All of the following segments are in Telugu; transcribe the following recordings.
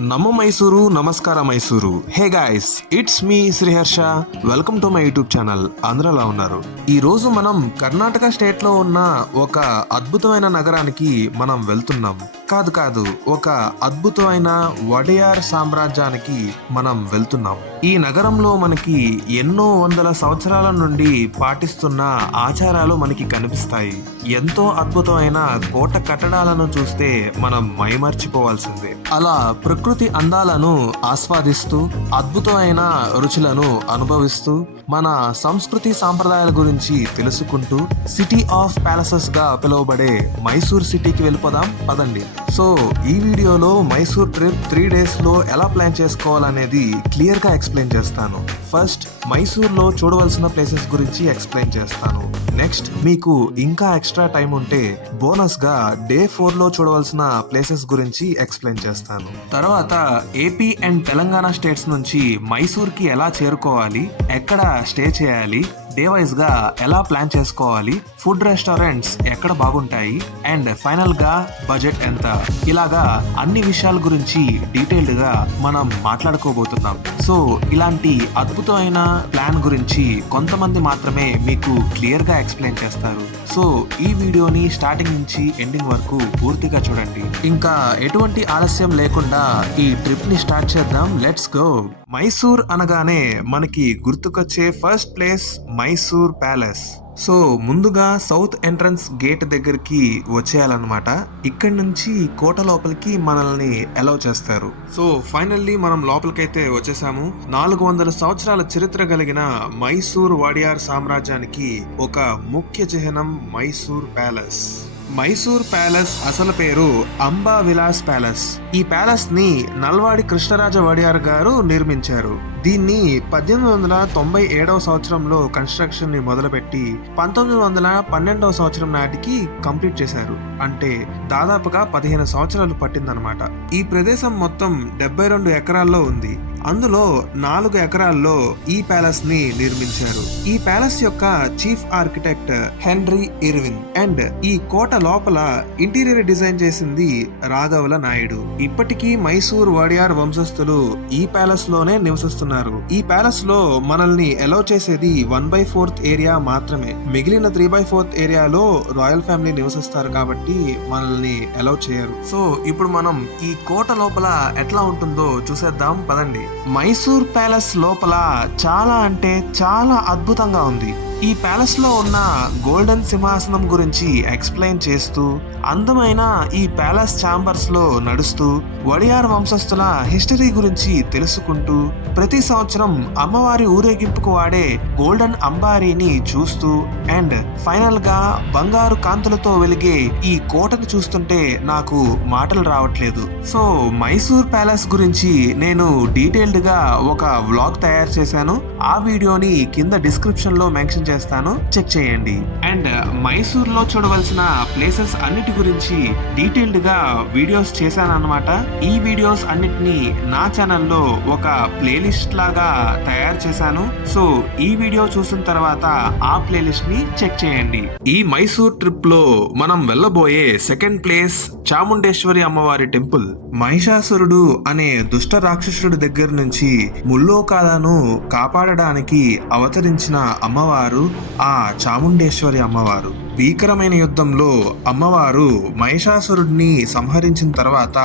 నమో మైసూరు నమస్కార Mysuru. Hey guys, it's me Sriharsha. Welcome to my YouTube channel. అందరూ ఎలా ఉన్నారు? ఈ రోజు మనం కర్ణాటక స్టేట్ లో ఉన్న ఒక అద్భుతమైన నగరానికి మనం వెళ్తున్నాం. కాదు ఒక అద్భుతమైన వడియార్ సామ్రాజ్యానికి మనం వెళ్తున్నాం. ఈ నగరంలో మనకి ఎన్నో వందల సంవత్సరాల నుండి పాటిస్తున్న ఆచారాలు మనకి కనిపిస్తాయి. ఎంతో అద్భుతమైన కోట కట్టడాలను చూస్తే మనం మైమర్చిపోవాల్సిందే. అలా ప్రకృతి అందాలను ఆస్వాదిస్తూ అద్భుతమైన రుచులను అనుభవిస్తూ మన సంస్కృతి సాంప్రదాయాల గురించి తెలుసుకుంటూ సిటీ ఆఫ్ ప్యాలెసెస్ గా పిలువబడే మైసూర్ సిటీకి వెళ్ళిపోదాం పదండి. సో ఈ వీడియోలో మైసూర్ ట్రిప్ 3 days లో ఎలా ప్లాన్ చేసుకోవాలనేది క్లియర్ గా ఎక్స్ప్లెయిన్ చేస్తాను. ఫస్ట్ మైసూర్ లో చూడవలసిన ప్లేసెస్ గురించి ఎక్స్ప్లెయిన్ చేస్తాను. నెక్స్ట్ మీకు ఇంకా ఎక్స్ట్రా టైం ఉంటే బోనస్ గా డే 4 లో చూడవలసిన ప్లేసెస్ గురించి ఎక్స్ప్లెయిన్ చేస్తాను. తర్వాత ఏపీ అండ్ తెలంగాణ స్టేట్స్ నుంచి మైసూర్ కి ఎలా చేరుకోవాలి, ఎక్కడ స్టే చేయాలి, డే వైజ్ గా ఎలా ప్లాన్ చేసుకోవాలి, ఫుడ్ రెస్టారెంట్స్ ఎక్కడ బాగుంటాయి, అండ్ ఫైనల్ గా బడ్జెట్ ఎంత, ఇలాగా అన్ని విషయాల గురించి డీటెయిల్డ్ గా మనం మాట్లాడుకోబోతున్నాం. సో ఇలాంటి అద్భుతమైన ప్లాన్ గురించి కొంతమంది మాత్రమే మీకు క్లియర్ గా ఎక్స్ప్లెయిన్ చేస్తారు. సో ఈ వీడియోని స్టార్టింగ్ నుంచి ఎండింగ్ వరకు పూర్తిగా చూడండి. ఇంకా ఎటువంటి ఆలస్యం లేకుండా ఈ ట్రిప్ ని స్టార్ట్ చేద్దాం. Let's go. మైసూర్ అనగానే మనకి గుర్తుకొచ్చే first place Mysore palace. So ముందుగా సౌత్ ఎంట్రన్స్ గేట్ దగ్గరికి వచ్చేయాలన్నమాట. ఇక్కడి నుంచి కోట లోపలికి మనల్ని అలౌ చేస్తారు. సో ఫైనల్లీ మనం లోపలికైతే వచ్చేసాము. 400 సంవత్సరాల చరిత్ర కలిగిన మైసూర్ వాడియార్ సామ్రాజ్యానికి ఒక ముఖ్య చిహ్నం మైసూర్ ప్యాలెస్. మైసూర్ ప్యాలెస్ అసలు పేరు అంబా విలాస్ ప్యాలెస్. ఈ ప్యాలెస్ ని నల్వాడి కృష్ణరాజ వడియార్ గారు నిర్మించారు. దీన్ని 1897వ సంవత్సరంలో కన్స్ట్రక్షన్ ని మొదలుపెట్టి 1912వ సంవత్సరం నాటికి కంప్లీట్ చేశారు. అంటే దాదాపుగా 15 సంవత్సరాలు పట్టిందనమాట. ఈ ప్రదేశం మొత్తం 72 ఎకరాల్లో ఉంది. అందులో 4 ఎకరాల్లో ఈ ప్యాలెస్ ని నిర్మించారు. ఈ ప్యాలెస్ యొక్క chief architect Henry Irwin. And ఈ కోట లోపల ఇంటీరియర్ డిజైన్ చేసింది రాఘవల నాయుడు. ఇప్పటికీ మైసూర్ వడియార్ వంశస్థులు ఈ ప్యాలెస్ లోనే నివసిస్తున్నారు. ఈ ప్యాలెస్ లో మనల్ని అలౌ చేసేది 1/4 ఏరియా మాత్రమే. మిగిలిన 3/4 ఏరియాలో రాయల్ ఫ్యామిలీ నివసిస్తారు కాబట్టి మనల్ని అలౌ చేయరు. సో ఇప్పుడు మనం ఈ కోట లోపల ఎట్లా ఉంటుందో చూసేద్దాం పదండి. మైసూర్ ప్యాలెస్ లోపల చాలా అంటే చాలా అద్భుతంగా ఉంది. ఈ ప్యాలెస్ లో ఉన్న గోల్డెన్ సింహాసనం గురించి ఎక్స్ప్లెయిన్ చేస్తూ అందమైన ఈ ప్యాలెస్ ఛాంబర్స్ లో నడుస్తూ వడియార్ వంశస్థుల హిస్టరీ గురించి తెలుసుకుంటూ ప్రతి సంవత్సరం అమ్మవారి ఊరేగింపుకు వాడే గోల్డెన్ అంబారీని చూస్తూ అండ్ ఫైనల్ గా బంగారు కాంతులతో వెలిగే ఈ కోటను చూస్తుంటే నాకు మాటలు రావట్లేదు. సో మైసూర్ ప్యాలెస్ గురించి నేను డీటెయిల్డ్ గా ఒక వ్లాగ్ తయారు చేశాను. ఆ వీడియోని కింద డిస్క్రిప్షన్ లో మెన్షన్ చేస్తాను, చెక్ చేయండి. అండ్ మైసూర్ లో చూడవలసిన ప్లేసెస్ అన్నిటి గురించి డీటెయిల్డ్ గా వీడియోస్ చేశాను అన్నమాట. ఈ వీడియోస్ అన్నిటిని నా ఛానల్లో ఒక ప్లేలిస్ట్ లాగా తయారు చేశాను. సో ఈ వీడియో చూసిన తర్వాత ఆ ప్లేలిస్ట్ ని చెక్ చేయండి. ఈ మైసూర్ ట్రిప్ లో మనం వెళ్ళబోయే సెకండ్ ప్లేస్ చాముండేశ్వరి అమ్మవారి టెంపుల్. మహిషాసురుడు అనే దుష్ట రాక్షసుడి దగ్గర నుంచి ముల్లోకాలను కాపాడడానికి అవతరించిన అమ్మవారు ఆ చాముండేశ్వరి అమ్మవారు. భీకరమైన యుద్ధంలో అమ్మవారు మహిషాసురుడిని సంహరించిన తర్వాత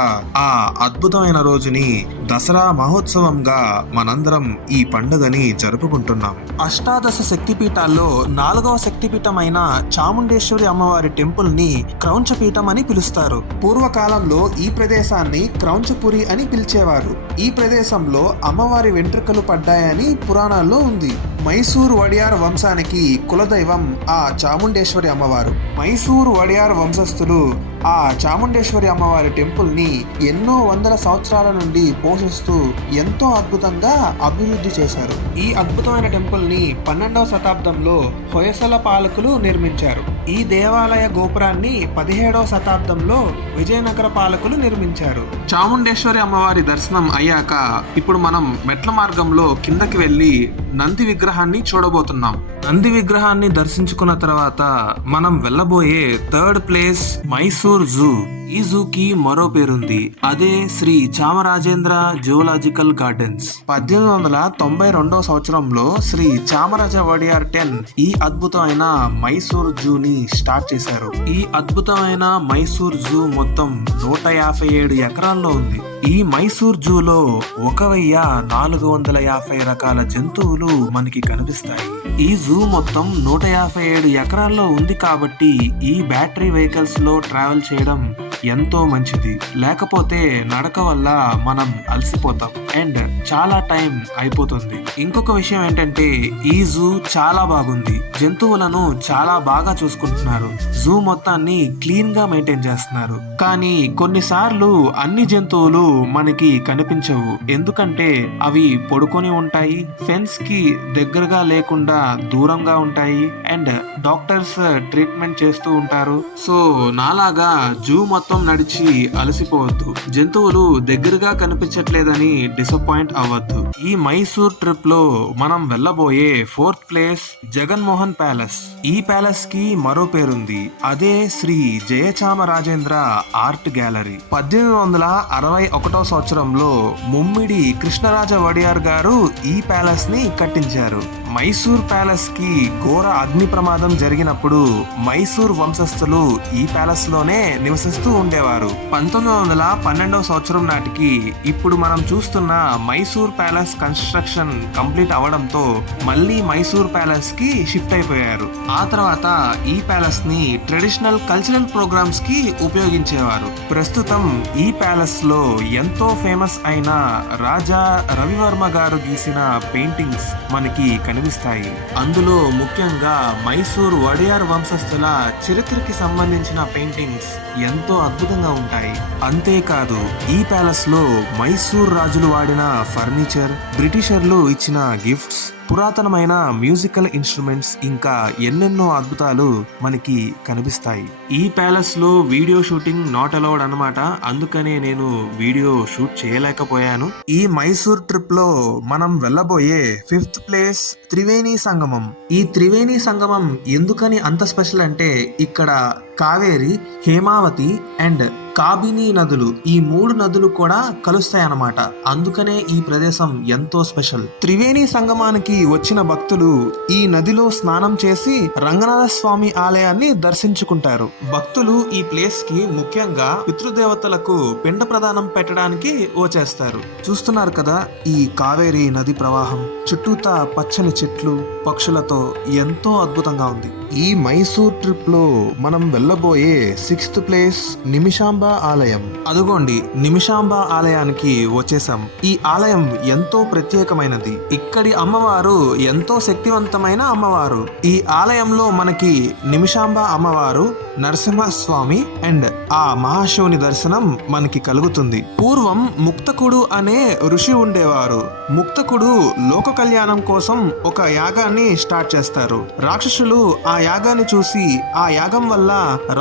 ఆ అద్భుతమైన రోజుని దసరా మహోత్సవంగా మనందరం ఈ పండుగని జరుపుకుంటున్నాం. అష్టాదశ శక్తిపీఠాల్లో 4వ శక్తిపీఠమైన చాముండేశ్వరి అమ్మవారి టెంపుల్ ని క్రౌంచపీఠం అని పిలుస్తారు. పూర్వకాలంలో ఈ ప్రదేశాన్ని క్రౌంచపురి అని పిలిచేవారు. ఈ ప్రదేశంలో అమ్మవారి వెంట్రుకలు పడ్డాయని పురాణాల్లో ఉంది. మైసూర్ వడియార్ వంశానికి కులదైవం ఆ చాముండేశ్వరి అమ్మవారు. మైసూర్ వడియార్ వంశస్థులు ఆ చాముండేశ్వరి అమ్మవారి టెంపుల్ ని ఎన్నో వందల సంవత్సరాల నుండి పోషిస్తూ ఎంతో అద్భుతంగా అభివృద్ధి చేశారు. ఈ అద్భుతమైన టెంపుల్ ని 12వ శతాబ్దంలో హొయసల పాలకులు నిర్మించారు. ఈ దేవాలయ గోపురాన్ని 17వ శతాబ్దంలో విజయనగర పాలకులు నిర్మించారు. చాముండేశ్వరి అమ్మవారి దర్శనం అయ్యాక ఇప్పుడు మనం మెట్ల మార్గంలో కిందకి వెళ్లి నంది విగ్రహాన్ని చూడబోతున్నాం. నంది విగ్రహాన్ని దర్శించుకున్న తర్వాత మనం వెళ్ళబోయే థర్డ్ ప్లేస్ మైసూర్ జూ. ఈ జూకి మరో పేరుంది, అదే శ్రీ చామరాజేంద్ర జువలాజికల్ గార్డెన్స్. 1892 సంవత్సరంలో శ్రీ చామరాజ వడియార్ 10 ఈ అద్భుతమైన మైసూర్ జూని స్టార్ట్ చేశారు. ఈ అద్భుతమైన మైసూర్ జూ మొత్తం 157 ఎకరాల్లో ఉంది. ఈ మైసూర్ జూలో 1450 రకాల జంతువులు మనకి కనిపిస్తాయి. ఈ జూ మొత్తం 157 ఎకరాల్లో ఉంది కాబట్టి ఈ బ్యాటరీ వెహికల్స్ లో ట్రావెల్ చేయడం ఎంతో మంచిది. లేకపోతే నడక వల్ల మనం అలసిపోతాం అండ్ చాలా టైం అయిపోతుంది. ఇంకొక విషయం ఏంటంటే ఈ జూ చాలా బాగుంది. జంతువులను చాలా బాగా చూసుకుంటున్నారు. జూ మొత్తాన్ని క్లీన్ గా మెయింటైన్ చేస్తున్నారు. కానీ కొన్నిసార్లు అన్ని జంతువులు మనకి కనిపించవు. ఎందుకంటే అవి పడుకొని ఉంటాయి, ఫెన్స్ కి దగ్గరగా లేకుండా దూరంగా ఉంటాయి అండ్ డాక్టర్స్ ట్రీట్మెంట్ చేస్తూ ఉంటారు. సో నాలాగా జూ మొత్తం నడిచి అలసిపోవద్దు. జంతువులు దగ్గరగా కనిపించట్లేదని డిసప్పాయింట్ అవ్వద్దు. ఈ మైసూర్ ట్రిప్ లో మనం వెళ్ళబోయే 4th ప్లేస్ జగన్మోహన్ ప్యాలెస్. ఈ ప్యాలెస్ కి మరో పేరుంది, అదే శ్రీ జయచామరాజేంద్ర ఆర్ట్ గ్యాలరీ. 1861 సంవత్సరంలో ముమ్మిడి కృష్ణరాజ వడియార్ గారు ఈ ప్యాలెస్ ని కట్టించారు. మైసూర్ ప్యాలెస్ కి ఘోర అగ్ని ప్రమాదం జరిగినప్పుడు మైసూర్ వంశస్థులు ఈ ప్యాలెస్ లోనే నివసిస్తూ ఉండేవారు. 1912 సంవత్సరం నాటికి ఇప్పుడు మనం చూస్తున్న మైసూర్ ప్యాలెస్ కన్స్ట్రక్షన్ కంప్లీట్ అవడంతో మళ్ళీ మైసూర్ ప్యాలెస్ కి షిఫ్ట్ అయిపోయారు. ఆ తర్వాత ఈ ప్యాలెస్ ని ట్రెడిషనల్ కల్చరల్ ప్రోగ్రామ్స్ కి ఉపయోగించేవారు. ప్రస్తుతం ఈ ప్యాలెస్ లో ఎంతో ఫేమస్ అయిన రాజా రవివర్మ గారు గీసిన పెయింటింగ్స్ మనకి కనిపిస్తాయి. అందులో ముఖ్యంగా మైసూర్ వడియార్ వంశస్థుల చరిత్రకి సంబంధించిన పెయింటింగ్స్ ఎంతో అద్భుతంగా ఉంటాయి. అంతేకాదు ఈ ప్యాలెస్ లో మైసూర్ రాజులు వాడిన ఫర్నిచర్, బ్రిటిషర్లు ఇచ్చిన గిఫ్ట్స్, పురాతనమైన మ్యూజికల్ ఇన్స్ట్రుమెంట్స్ ఇంకా ఎన్నెన్నో అద్భుతాలు మనకి కనిపిస్తాయి. ఈ ప్యాలెస్ లో వీడియో షూటింగ్ నాట్ అలౌడ్ అన్నమాట. అందుకనే నేను వీడియో షూట్ చేయలేకపోయాను. ఈ మైసూర్ ట్రిప్ లో మనం వెళ్ళబోయే 5th ప్లేస్ త్రివేణి సంగమం. ఈ త్రివేణి సంగమం ఎందుకని అంత స్పెషల్ అంటే ఇక్కడ కావేరి, హేమావతి అండ్ కాబిని నదులు, ఈ 3 నదులు కూడా కలుస్తాయన్నమాట. అందుకనే ఈ ప్రదేశం ఎంతో స్పెషల్. త్రివేణి సంగమానికి వచ్చిన భక్తులు ఈ నదిలో స్నానం చేసి రంగనాథ స్వామి ఆలయాన్ని దర్శించుకుంటారు. భక్తులు ఈ ప్లేస్ కి ముఖ్యంగా పితృదేవతలకు పిండ ప్రదానం పెట్టడానికి వచ్చేస్తారు. చూస్తున్నారు కదా ఈ కావేరి నది ప్రవాహం, చుట్టూతా పచ్చని చెట్లు, పక్షులతో ఎంతో అద్భుతంగా ఉంది. ఈ మైసూర్ ట్రిప్ లో మనం వెళ్ళబోయే 6th ప్లేస్ నిమిషాంబ ఆలయం. అదుగోండి నిమిషాంబ ఆలయానికి వచ్చేసాం. ఈ ఆలయం ఎంతో ప్రత్యేకమైనది. ఇక్కడి అమ్మవారు ఎంతో శక్తివంతమైన అమ్మవారు. ఈ ఆలయంలో మనకి నిమిషాంబ అమ్మవారు, నరసింహస్వామి అండ్ ఆ మహాశివుని దర్శనం మనకి కలుగుతుంది. పూర్వం ముక్తకుడు అనే ఋషి ఉండేవారు. ముక్తకుడు లోక కళ్యాణం కోసం ఒక యాగాన్ని స్టార్ట్ చేస్తారు. రాక్షసులు ఆ యాగాన్ని చూసి ఆ యాగం వల్ల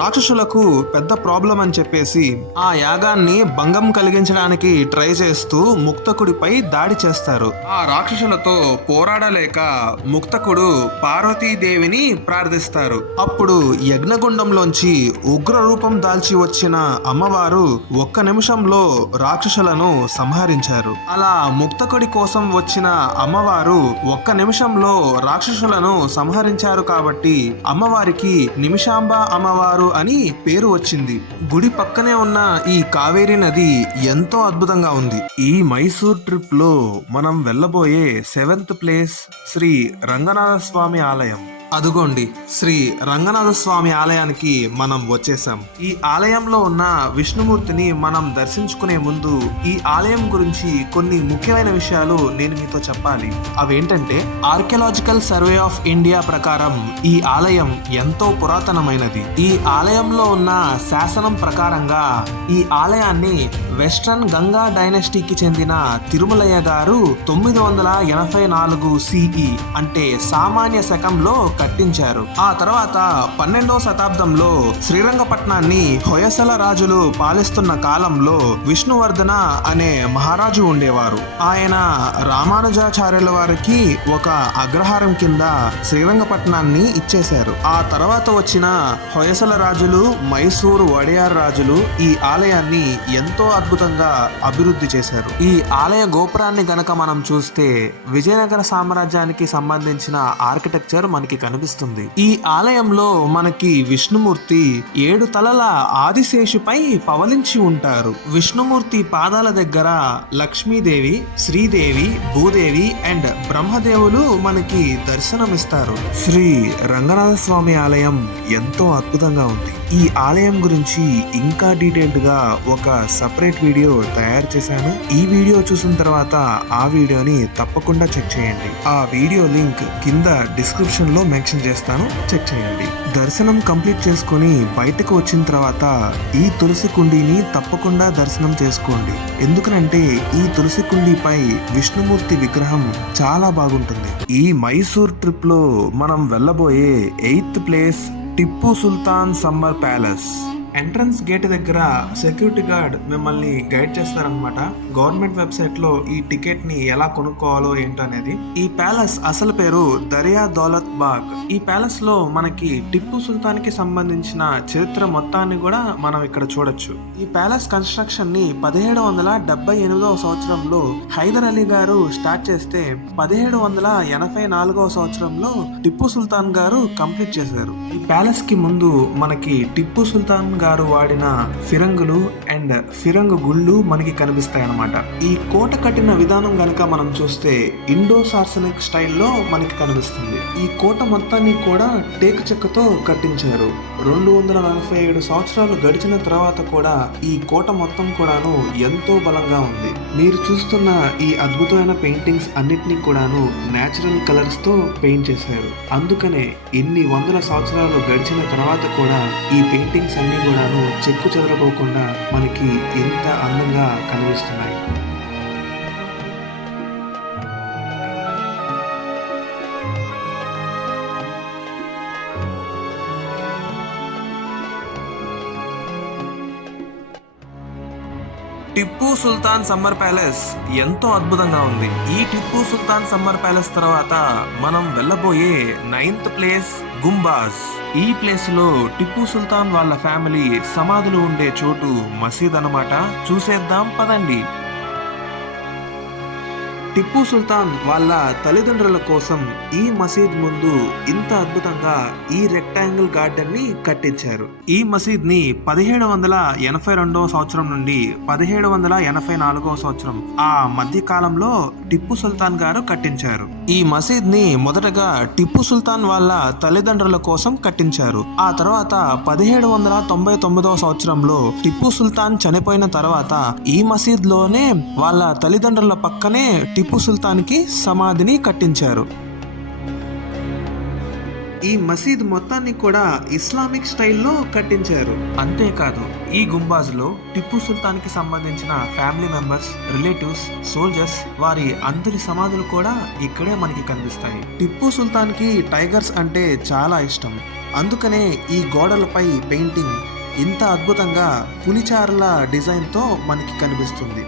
రాక్షసులకు పెద్ద ప్రాబ్లం అని చెప్పేసి ఆ యాగాన్ని భంగం కలిగించడానికి ట్రై చేస్తూ ముక్తకుడిపై దాడి చేస్తారు. ఆ రాక్షసులతో పోరాడలేక ముక్తకుడు పార్వతీదేవిని ప్రార్థిస్తారు. అప్పుడు యజ్ఞగుండంలోంచి ఉగ్ర రూపం దాల్చి వచ్చిన అమ్మవారు ఒక్క నిమిషంలో రాక్షసులను సంహరించారు. అలా ముక్తకుడి కోసం వచ్చిన అమ్మవారు ఒక్క నిమిషంలో రాక్షసులను సంహరించారు కాబట్టి అమ్మవారికి నిమిషాంబ అమ్మవారు అని పేరు వచ్చింది. గుడి పక్కనే ఉన్న ఈ కావేరి నది ఎంతో అద్భుతంగా ఉంది. ఈ మైసూర్ ట్రిప్ లో మనం వెళ్ళబోయే 7th ప్లేస్ శ్రీ రంగనాథ స్వామి ఆలయం. అదుగోండి శ్రీ రంగనాథ స్వామి ఆలయానికి మనం వచ్చేసాం. ఈ ఆలయంలో ఉన్న విష్ణుమూర్తిని మనం దర్శించుకునే ముందు ఈ ఆలయం గురించి కొన్ని ముఖ్యమైన విషయాలు నేను మీతో చెప్పాలి. అవేంటంటే ఆర్కియలాజికల్ సర్వే ఆఫ్ ఇండియా ప్రకారం ఈ ఆలయం ఎంతో పురాతనమైనది. ఈ ఆలయంలో ఉన్న శాసనం ప్రకారంగా ఈ ఆలయాన్ని వెస్ట్రన్ గంగా డైనస్టీకి చెందిన తిరుమలయ్య గారు 984 CE అంటే సామాన్య శకంలో కట్టించారు. ఆ తర్వాత 12వ శతాబ్దంలో శ్రీరంగపట్నాన్ని హొయసల రాజులు పాలిస్తున్న కాలంలో విష్ణువర్ధన అనే మహారాజు ఉండేవారు. ఆయన రామానుజాచార్యుల వారికి ఒక అగ్రహారం కింద శ్రీరంగపట్నాన్ని ఇచ్చేశారు. ఆ తర్వాత వచ్చిన హొయసల రాజులు, మైసూరు వడియార్ రాజులు ఈ ఆలయాన్ని ఎంతో అద్భుతంగా అభివృద్ధి చేశారు. ఈ ఆలయ గోపురాన్ని గనక మనం చూస్తే విజయనగర సామ్రాజ్యానికి సంబంధించిన ఆర్కిటెక్చర్ మనకి కనిపిస్తుంది. ఈ ఆలయంలో మనకి విష్ణుమూర్తి 7 తలల ఆదిశేషుపై పవలించి ఉంటారు. విష్ణుమూర్తి పాదాల దగ్గర లక్ష్మీదేవి, శ్రీదేవి, భూదేవి అండ్ బ్రహ్మదేవులు మనకి దర్శనమిస్తారు. శ్రీ రంగనాథ స్వామి ఆలయం ఎంతో అద్భుతంగా ఉంది. ఈ ఆలయం గురించి ఇంకా డీటెయిల్డ్ గా ఒక సపరేట్ వీడియో తయారు చేశాను. ఈ వీడియో చూసిన తర్వాత ఆ వీడియోని తప్పకుండా చెక్ చేయండి. ఆ వీడియో లింక్ కింద డిస్క్రిప్షన్ లో మెన్షన్ చేస్తాను, చెక్ చేయండి. దర్శనం కంప్లీట్ చేసుకుని బయటకు వచ్చిన తర్వాత ఈ తులసి కుండీని తప్పకుండా దర్శనం చేసుకోండి. ఎందుకనంటే ఈ తులసి కుండీపై విష్ణుమూర్తి విగ్రహం చాలా బాగుంటుంది. ఈ మైసూర్ ట్రిప్ లో మనం వెళ్ళబోయే 8th ప్లేస్ టిప్పు సుల్తాన్ సమ్మర్ ప్యాలెస్. ఎంట్రన్స్ గేట్ దగ్గర సెక్యూరిటీ గార్డ్ మిమ్మల్ని గైడ్ చేస్తారనమాట. గవర్నమెంట్ వెబ్సైట్ లో ఈ టికెట్ ని ఎలా కొనుక్కోవాలో ఏంటో అనేది. ఈ ప్యాలెస్ అసలు పేరు దరియా దౌలత్ బాగ్. ఈ ప్యాలెస్ లో మనకి టిప్పు సుల్తాన్ కి సంబంధించిన చరిత్ర మొత్తాన్ని కూడా మనం ఇక్కడ చూడొచ్చు. ఈ ప్యాలెస్ కన్స్ట్రక్షన్ ని 1778వ సంవత్సరంలో హైదర్ అలీ గారు స్టార్ట్ చేస్తే 1784వ సంవత్సరంలో టిప్పు సుల్తాన్ గారు కంప్లీట్ చేశారు. ఈ ప్యాలెస్ కి ముందు మనకి టిప్పు సుల్తాన్ గారు వాడిన ఫిరంగులు అండ్ ఫిరంగు గుళ్ళు మనకి కనిపిస్తాయి అన్నమాట. ఈ కోట కట్టిన విధానం గనక మనం చూస్తే ఇండో సార్సనిక్ స్టైల్లో మనకి కనిపిస్తుంది. ఈ కోట మొత్తాన్ని కూడా టేకు చెక్కతో కట్టించారు. 247 సంవత్సరాలు గడిచిన తర్వాత కూడా ఈ కోట మొత్తం కూడాను ఎంతో బలంగా ఉంది. మీరు చూస్తున్న ఈ అద్భుతమైన పెయింటింగ్స్ అన్నిటినీ కూడాను నేచురల్ కలర్స్ తో పెయింట్ చేశారు. అందుకనే ఇన్ని వందల సంవత్సరాలు గడిచిన తర్వాత కూడా ఈ పెయింటింగ్స్ అన్ని కూడాను చెక్కు చెదరపోకుండా మనకి ఎంత అందంగా కనిపిస్తున్నాయి. టిప్పు సుల్తాన్ సమ్మర్ ప్యాలెస్ ఎంతో అద్భుతంగా ఉంది. ఈ టిప్పు సుల్తాన్ సమ్మర్ ప్యాలెస్ తర్వాత మనం వెళ్ళబోయే 9th ప్లేస్ గుంబాజ్. ఈ ప్లేస్ లో టిప్పు సుల్తాన్ వాళ్ళ ఫ్యామిలీ సమాధులు ఉండే చోటు మసీద్ అన్నమాట. చూసేద్దాం పదండి. టిప్పు సుల్తాన్ వాళ్ళ తల్లిదండ్రుల కోసం ఈ మసీద్ ముందు ఇంత అద్భుతంగా ఈ రెక్టాంగిల్ గార్డెన్ ని కట్టించారు. ఈ మసీద్ ని 1782వ సంవత్సరం నుండి 1784వ సంవత్సరం ఆ మధ్య కాలంలో టిప్పు సుల్తాన్ గారు కట్టించారు. ఈ మసీద్ ని మొదటగా టిప్పు సుల్తాన్ వాళ్ళ తల్లిదండ్రుల కోసం కట్టించారు. ఆ తర్వాత 1799వ సంవత్సరంలో టిప్పు సుల్తాన్ చనిపోయిన తర్వాత ఈ మసీద్ లోనే వాళ్ళ తల్లిదండ్రుల పక్కనే టిప్పు సుల్తాన్ కి సమాధిని కట్టించారు. ఈ మసీద్ మొత్తాన్ని కూడా ఇస్లామిక్ స్టైల్లో కట్టించారు. అంతేకాదు ఈ గుంబాజ్ లో టిప్పు సుల్తాన్ కి సంబంధించిన ఫ్యామిలీ మెంబర్స్, రిలేటివ్స్, సోల్జర్స్ వారి అందరి సమాధులు కూడా ఇక్కడే మనకి కనిపిస్తాయి. టిప్పు సుల్తాన్ కి టైగర్స్ అంటే చాలా ఇష్టం. అందుకనే ఈ గోడలపై పెయింటింగ్ ఇంత అద్భుతంగా పులిచారుల డిజైన్ తో మనకి కనిపిస్తుంది.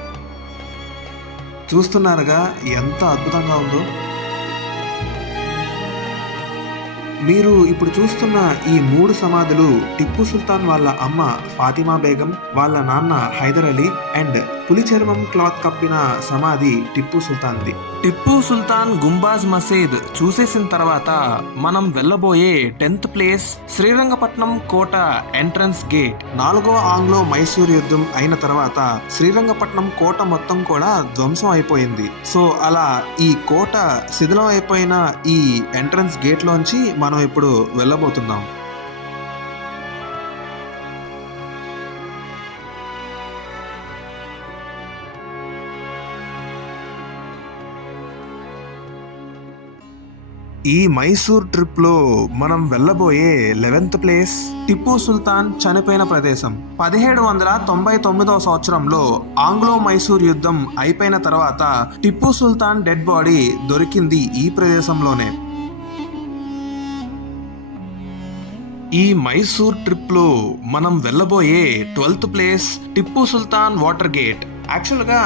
చూస్తున్నారుగా ఎంత అద్భుతంగా ఉందో. మీరు ఇప్పుడు చూస్తున్న ఈ 3 సమాధులు టిప్పు సుల్తాన్ వాళ్ళ అమ్మ ఫాతిమా బేగం, వాళ్ళ నాన్న హైదర్ అలీ అండ్ పులి చర్మం క్లాత్ కప్పిన సమాధి టిప్పు సుల్తాన్ది. టిప్పు సుల్తాన్ గుంబాజ్ మసీద్ చూసేసిన తర్వాత మనం వెళ్ళబోయే 10th ప్లేస్ శ్రీరంగపట్నం కోట ఎంట్రన్స్ గేట్. 4వ ఆంగ్లో మైసూర్ యుద్ధం అయిన తర్వాత శ్రీరంగపట్నం కోట మొత్తం కూడా ధ్వంసం అయిపోయింది. సో అలా ఈ కోట శిథిలం అయిపోయిన ఈ ఎంట్రన్స్ గేట్ లోంచి మనం ఇప్పుడు వెళ్ళబోతున్నాం. ఈ మైసూర్ ట్రిప్ లో మనం వెళ్ళబోయే 11th ప్లేస్ టిప్పు సుల్తాన్ చనిపోయిన ప్రదేశం. 1799వ సంవత్సరంలో ఆంగ్లో మైసూర్ యుద్ధం అయిపోయిన తర్వాత టిప్పు సుల్తాన్ డెడ్ బాడీ దొరికింది ఈ ప్రదేశంలోనే. ఈ మైసూర్ ట్రిప్ లో మనం వెళ్ళబోయే 12th place Tipu Sultan water gate. యాక్చువల్గా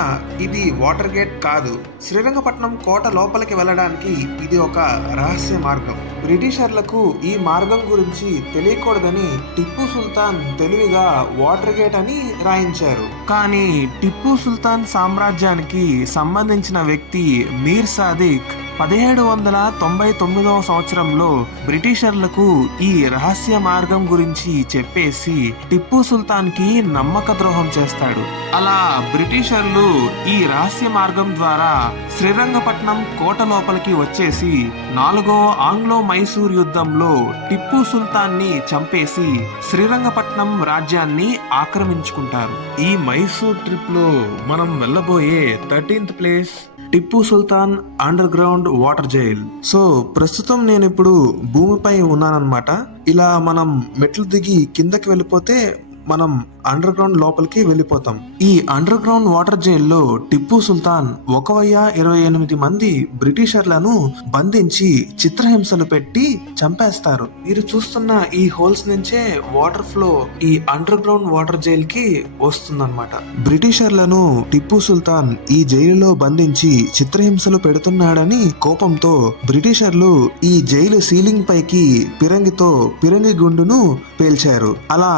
ఇది వాటర్ గేట్ కాదు, శ్రీరంగపట్నం కోట లోపలికి వెళ్ళడానికి ఇది ఒక రహస్య మార్గం. బ్రిటిషర్లకు ఈ మార్గం గురించి తెలియకూడదని టిప్పు సుల్తాన్ తెలివిగా వాటర్ గేట్ అని రాయించారు. కానీ టిప్పు సుల్తాన్ సామ్రాజ్యానికి సంబంధించిన వ్యక్తి మీర్ సాదిక్ 1799 సంవత్సరంలో బ్రిటిషర్లకు ఈ రహస్య మార్గం గురించి చెప్పేసి టిప్పు సుల్తాన్ కి నమ్మక ద్రోహం చేస్తాడు. అలా బ్రిటిషర్లు ఈ రహస్య మార్గం ద్వారా శ్రీరంగపట్నం కోట లోపలికి వచ్చేసి 4వ ఆంగ్లో మైసూర్ యుద్ధంలో టిప్పు సుల్తాన్ ని చంపేసి శ్రీరంగపట్నం రాజ్యాన్ని ఆక్రమించుకుంటారు. ఈ మైసూర్ ట్రిప్ లో మనం వెళ్ళబోయే 13th place Tipu Sultan underground water jail. So ప్రస్తుతం నేను ఇప్పుడు భూమిపై ఉన్నానన్నమాట. ఇలా మనం మెట్లు దిగి కిందకి వెళ్ళిపోతే మనం అండర్ గ్రౌండ్ లోపలికి వెళ్ళిపోతాం. ఈ అండర్ గ్రౌండ్ వాటర్ జైల్లో టిప్పు సుల్తాన్ 1028 మంది బ్రిటిషర్లను బంధించి చిత్రహింసలు పెట్టి చంపేస్తారు. మీరు చూస్తున్న ఈ హోల్స్ నుంచే వాటర్ ఫ్లో ఈ అండర్ గ్రౌండ్ వాటర్ జైల్ కి వస్తుందన్నమాట. బ్రిటిషర్లను టిప్పు సుల్తాన్ ఈ జైలులో బంధించి చిత్రహింసలు పెడుతున్నాడని కోపంతో బ్రిటిషర్లు ఈ జైలు సీలింగ్ పైకి పిరంగి గుండును పేల్చారు. అలా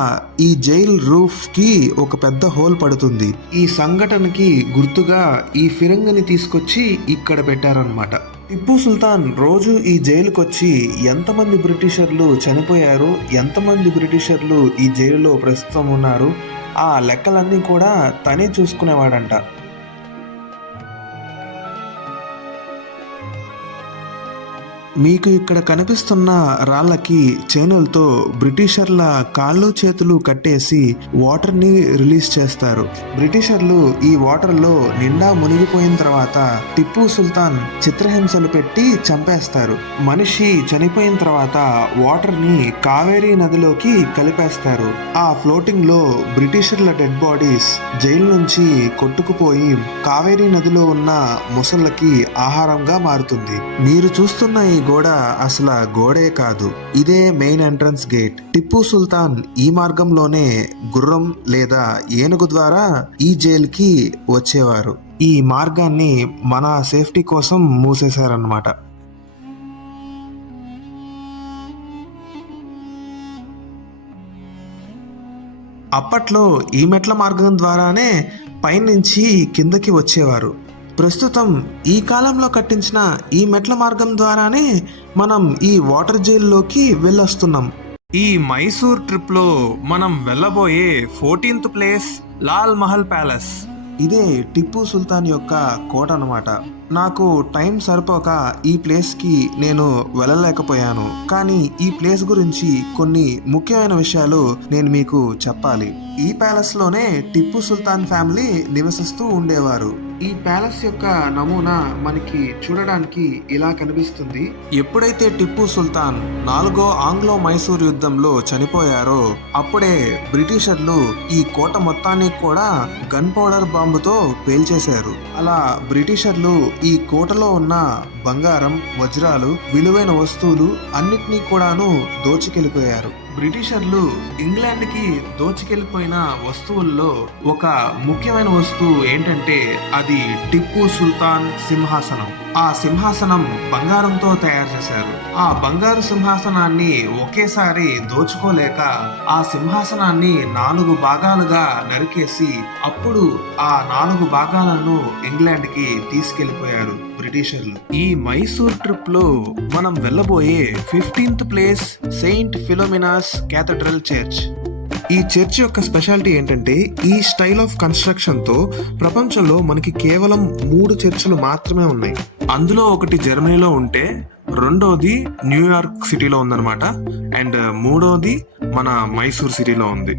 ఈ జైల్ రూఫ్ కి ఒక పెద్ద హోల్ పడుతుంది. ఈ సంఘటనకి గుర్తుగా ఈ ఫిరంగిని తీసుకొచ్చి ఇక్కడ పెట్టారన్నమాట. టిప్పు సుల్తాన్ రోజు ఈ జైలుకి వచ్చి ఎంతమంది బ్రిటిషర్లు చనిపోయారు, ఎంతమంది బ్రిటిషర్లు ఈ జైలులో ప్రస్తుతం ఉన్నారు, ఆ లెక్కలన్నీ కూడా తనే చూసుకునేవాడంట. మీకు ఇక్కడ కనిపిస్తున్న రాళ్ళకి చైనులతో బ్రిటిషర్ల కాళ్ళు చేతులు కట్టేసి వాటర్ ని రిలీజ్ చేస్తారు. బ్రిటిషర్లు ఈ వాటర్ లో నిండా మునిగిపోయిన తర్వాత టిప్పు సుల్తాన్ చిత్రహింసలు పెట్టి చంపేస్తారు. మనిషి చనిపోయిన తర్వాత వాటర్ ని కావేరీ నదిలోకి కలిపేస్తారు. ఆ ఫ్లోటింగ్ లో బ్రిటిషర్ల డెడ్ బాడీస్ జైలు నుంచి కొట్టుకుపోయి కావేరీ నదిలో ఉన్న ముసళ్ళకి ఆహారంగా మారుతుంది. మీరు చూస్తున్న ఈ గోడ అసలు గోడే కాదు, ఇదే మెయిన్ ఎంట్రన్స్ గేట్. టిప్పు సుల్తాన్ ఈ మార్గంలోనే గుర్రం లేదా ఏనుగు ద్వారా ఈ జైల్ కి వచ్చేవారు. ఈ మార్గాన్ని మన సేఫ్టీ కోసం మూసేశారన్నమాట. అప్పట్లో ఈ మెట్ల మార్గం ద్వారానే పైనుంచి కిందకి వచ్చేవారు. ప్రస్తుతం ఈ కాలంలో కట్టించిన ఈ మెట్ల మార్గం ద్వారానే మనం ఈ వాటర్ జైల్లోకి వెళ్ళొస్తున్నాం. ఈ మైసూర్ ట్రిప్ లో మనం వెళ్ళబోయే 14th place Lal Mahal palace. ఇదే టిప్పు సుల్తాన్ యొక్క కోట అన్నమాట. నాకు టైం సరిపోక ఈ ప్లేస్ కి నేను వెళ్ళలేకపోయాను. కానీ ఈ ప్లేస్ గురించి కొన్ని ముఖ్యమైన విషయాలు నేను మీకు చెప్పాలి. ఈ ప్యాలెస్ లోనే టిప్పు సుల్తాన్ ఫ్యామిలీ నివసిస్తూ ఉండేవారు. ఈ ప్యాలెస్ యొక్క నమూనా మనకి చూడడానికి ఇలా కనిపిస్తుంది. ఎప్పుడైతే టిప్పు సుల్తాన్ 4వ ఆంగ్లో మైసూర్ యుద్ధంలో చనిపోయారో అప్పుడే బ్రిటిషర్లు ఈ కోట మొత్తాన్ని కూడా గన్ పౌడర్ బాంబుతో పేల్చేశారు. అలా బ్రిటిషర్లు ఈ కోటలో ఉన్న బంగారం, వజ్రాలు, విలువైన వస్తువులు అన్నిటినీ కూడాను దోచుకెళ్లిపోయారు. బ్రిటిషర్లు ఇంగ్లాండ్ కి దోచుకెళ్లిపోయిన వస్తువుల్లో ఒక ముఖ్యమైన వస్తువు ఏంటంటే అది టిప్పు సుల్తాన్ సింహాసనం. ఆ సింహాసనం బంగారంతో తయారు చేశారు. ఆ బంగారు సింహాసనాన్ని ఒకేసారి దోచుకోలేక ఆ సింహాసనాన్ని 4 భాగాలుగా నరికేసి అప్పుడు ఆ 4 భాగాలను ఇంగ్లాండ్ కి తీసుకెళ్లిపోయారు బ్రిటిషర్లు. ఈ మైసూర్ ట్రిప్ లో మనం వెళ్ళబోయే 15th place Saint Philomena's cathedral church. ఈ చర్చ్ యొక్క స్పెషాలిటీ ఏంటంటే ఈ స్టైల్ ఆఫ్ కన్స్ట్రక్షన్ తో ప్రపంచంలో మనకి కేవలం 3 చర్చిలు మాత్రమే ఉన్నాయి. అందులో ఒకటి జర్మనీలో ఉంటే, రెండోది న్యూయార్క్ సిటీలో ఉందన్నమాట, అండ్ మూడోది మన మైసూర్ సిటీలో ఉంది.